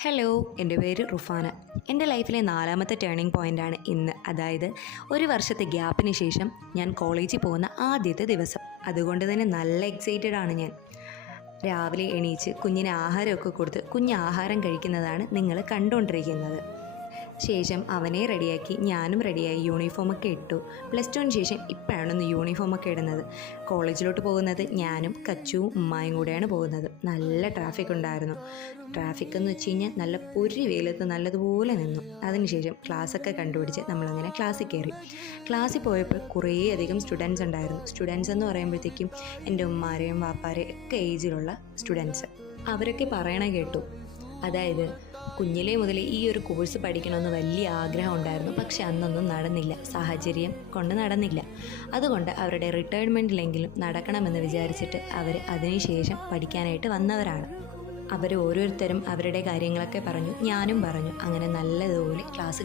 Hello, എൻ്റെ പേര് റുഫാന. എൻ്റെ ലൈഫിലെ 4ാമത്തെ ടേണിംഗ് പോയിൻ്റാണ് ഇന്ന്. അതായത് ഒരു വർഷത്തെ ഗ്യാപ്പിന് ശേഷം ഞാൻ കോളേജിൽ പോകുന്ന ആദ്യത്തെ ദിവസം. അതുകൊണ്ട് തന്നെ നല്ല എക്സൈറ്റഡ് ആണ് ഞാൻ. രാവിലെ എണീച്ച് കുഞ്ഞിന് ആഹാരമൊക്കെ കൊടുത്ത് കുഞ്ഞ് ആഹാരം കഴിക്കുന്നതാണ് നിങ്ങൾ കണ്ടുകൊണ്ടിരിക്കുന്നത്. ശേഷം അവനെ റെഡിയാക്കി ഞാനും റെഡിയായി യൂണിഫോമൊക്കെ ഇട്ടു. +2-ന് ശേഷം ഇപ്പോഴാണ് യൂണിഫോമൊക്കെ ഇടുന്നത്. കോളേജിലോട്ട് പോകുന്നത് ഞാനും കച്ചുവും ഉമ്മായും കൂടെയാണ് പോകുന്നത്. നല്ല ട്രാഫിക് ഉണ്ടായിരുന്നു. ട്രാഫിക് എന്ന് വെച്ച് കഴിഞ്ഞാൽ നല്ല പൊരി വെയിലത്ത് നല്ലതുപോലെ നിന്നു. അതിനുശേഷം ക്ലാസ്സൊക്കെ കണ്ടുപിടിച്ച് നമ്മളങ്ങനെ ക്ലാസ്സിൽ കയറി. ക്ലാസ്സിൽ പോയപ്പോൾ കുറേയധികം സ്റ്റുഡൻസ് ഉണ്ടായിരുന്നു. സ്റ്റുഡൻസ് എന്ന് പറയുമ്പോഴത്തേക്കും എൻ്റെ ഉമ്മാരെയും വാപ്പാരെയും ഒക്കെ ഏജിലുള്ള സ്റ്റുഡൻസ്. അവരൊക്കെ പറയണ കേട്ടു. അതായത് കുഞ്ഞിലേ മുതൽ ഈ ഒരു കോഴ്സ് പഠിക്കണമെന്ന് വലിയ ആഗ്രഹം ഉണ്ടായിരുന്നു. പക്ഷെ അന്നൊന്നും നടന്നില്ല, സാഹചര്യം കൊണ്ട് നടന്നില്ല. അതുകൊണ്ട് അവരുടെ റിട്ടയർമെൻറ്റിലെങ്കിലും നടക്കണമെന്ന് വിചാരിച്ചിട്ട് അവർ അതിനുശേഷം പഠിക്കാനായിട്ട് വന്നവരാണ്. അവർ ഓരോരുത്തരും അവരുടെ കാര്യങ്ങളൊക്കെ പറഞ്ഞു, ഞാനും പറഞ്ഞു. അങ്ങനെ നല്ലതുപോലെ ക്ലാസ്